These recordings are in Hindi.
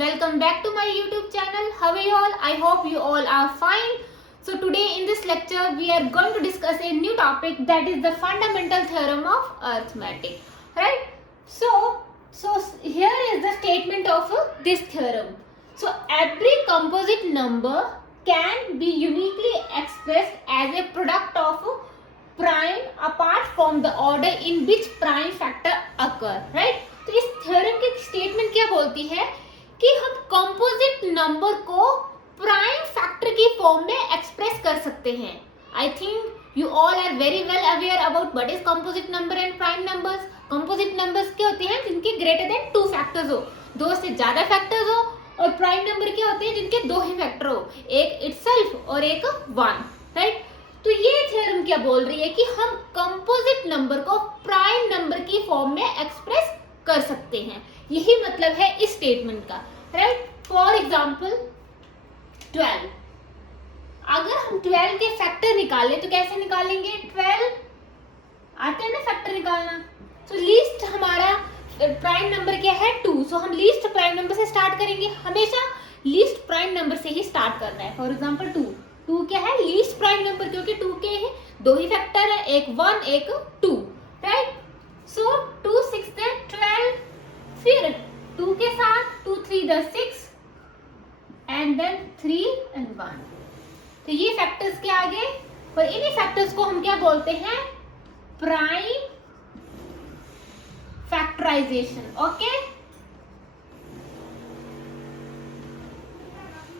welcome back to my YouTube channel. How are you all? I hope you all are fine. So today in this lecture we are going to discuss a new topic, that is the fundamental theorem of arithmetic. Right? So here is the statement of this theorem. So every composite number can be uniquely expressed as a product of prime apart from the order in which prime factor occur. Right? तो इस थ्योरम की स्टेटमेंट क्या बोलती है कि हम कंपोजिट नंबर को प्राइम फैक्टर की फॉर्म में एक्सप्रेस कर सकते हैं. I think you all are very well aware about what is composite number and prime numbers. Composite numbers क्या होते हैं? जिनके ग्रेटर देन 2 फैक्टर्स हो, 2 से ज्यादा फैक्टर्स हो. और प्राइम नंबर क्या होते हैं? जिनके 2 ही फैक्टर हो, एक इटसेल्फ और एक 1. राइट? तो ये थ्योरम क्या बोल रही है कि हम कंपोजिट नंबर को प्राइम नंबर की फॉर्म में एक्सप्रेस कर सकते हैं. यही मतलब है इस स्टेटमेंट का. राइट? For example 12. अगर हम 12 के फैक्टर निकालें तो कैसे निकालेंगे? 12 आते हैं ना फैक्टर निकालना. तो लीस्ट हमारा प्राइम नंबर क्या है? 2. सो हम लीस्ट प्राइम नंबर से स्टार्ट करेंगे. हमेशा लीस्ट प्राइम नंबर से ही स्टार्ट करना है. फॉर एग्जाम्पल 2 क्या है? लीस्ट प्राइम नंबर, क्योंकि 2 के है 2 ही फैक्टर है, एक 1 एक 2. राइट? सो 2 6 12. फिर 2 के साथ 2 3 6 एंड देन 3 and 1. तो ये फैक्टर्स के आगे, और इन्हीं फैक्टर्स को हम क्या बोलते हैं? Prime factorization. ओके?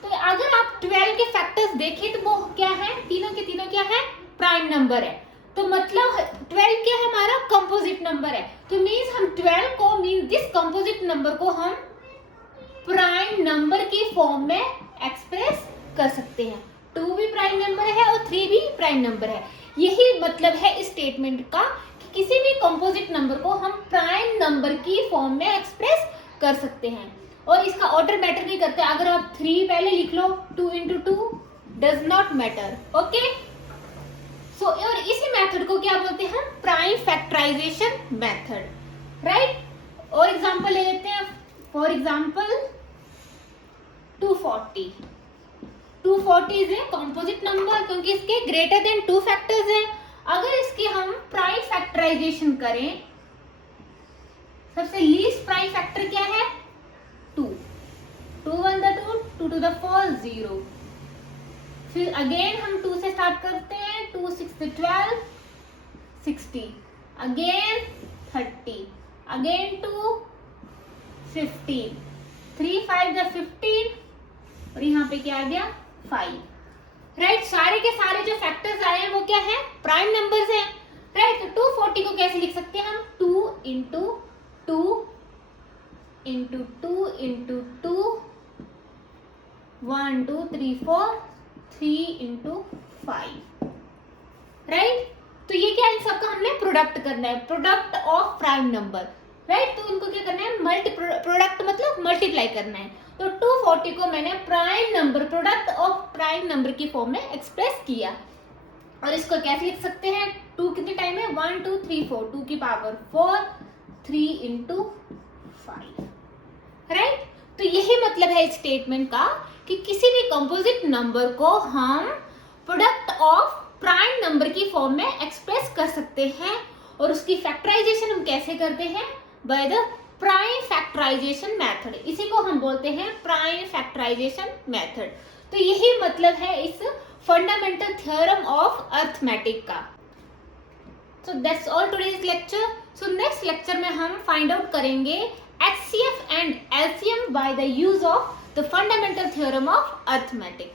तो अगर आप 12 के फैक्टर्स देखें तो वो क्या है? तीनों के तीनों क्या है? प्राइम नंबर है. तो मतलब 12 क्या है? हमारा कंपोजिट नंबर है. तो मीन्स हम 12 को दिस कंपोजिट नंबर को हम प्राइम नंबर की फॉर्म में एक्सप्रेस कर सकते हैं. 2 भी प्राइम नंबर है और 3 भी प्राइम नंबर है. यही मतलब है इस स्टेटमेंट का कि किसी भी कंपोजिट नंबर को हम प्राइम नंबर की फॉर्म में एक्सप्रेस कर सकते हैं. और इसका ऑर्डर मैटर नहीं करता. अगर आप 3 पहले लिख लो, 2 into 2 does not matter. Okay? So और इसी मेथड को क्या बोलते हैं? Prime factorisation method. राइट? और एग्जांपल ले लेते हैं. For example 240. 240 is a composite number क्योंकि इसके ग्रेटर देन 2 फैक्टर्स हैं. अगर इसके हम प्राइम फैक्टराइजेशन करें, सबसे लीस्ट प्राइम फैक्टर क्या है? 2. 2 1 2, 2 to the 4 0. फिर अगेन हम 2 से स्टार्ट करते हैं. 2 6 12 60. अगेन 30. अगेन 2 15. 3 5 15. और यहाँ पे क्या आ गया? 5. राइट? सारे के सारे जो फैक्टर्स आए हैं वो क्या है? प्राइम नंबर्स हैं. राइट? तो 240 को कैसे लिख सकते हैं हम? 2 into 2 into 2 into 2 1 2 3 4 3 into 5. Right? तो ये क्या है? इन सबका हमने प्रोडक्ट करना है, product of prime number. Right? तो इनको क्या करना है? प्रोडक्ट मतलब मल्टीप्लाई करना है. तो 240 को मैंने prime number, product of prime number की फॉर्म में एक्सप्रेस किया. और इसको कैसे लिख सकते हैं? 2 कितने टाइम है? 1 2 3 4. 2 की पावर 4 3 into 5. राइट? तो यही मतलब है इस स्टेटमेंट का कि किसी भी कंपोजिट नंबर को हम प्रोडक्ट ऑफ प्राइम नंबर की फॉर्म में एक्सप्रेस कर सकते हैं. और उसकी फैक्टराइजेशन हम कैसे करते हैं? By the prime factorisation method. इसी को हम बोलते हैं प्राइम फैक्टराइजेशन मेथड. तो यही मतलब है इस फंडामेंटल थ्योरम ऑफ अरिथमेटिक का. So that's all today's lecture. So next lecture में हम फाइंड आउट करेंगे HCF and LCM by the use of the fundamental theorem of arithmetic.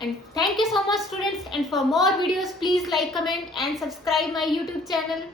And thank you so much students, and for more videos please like, comment and subscribe my YouTube channel.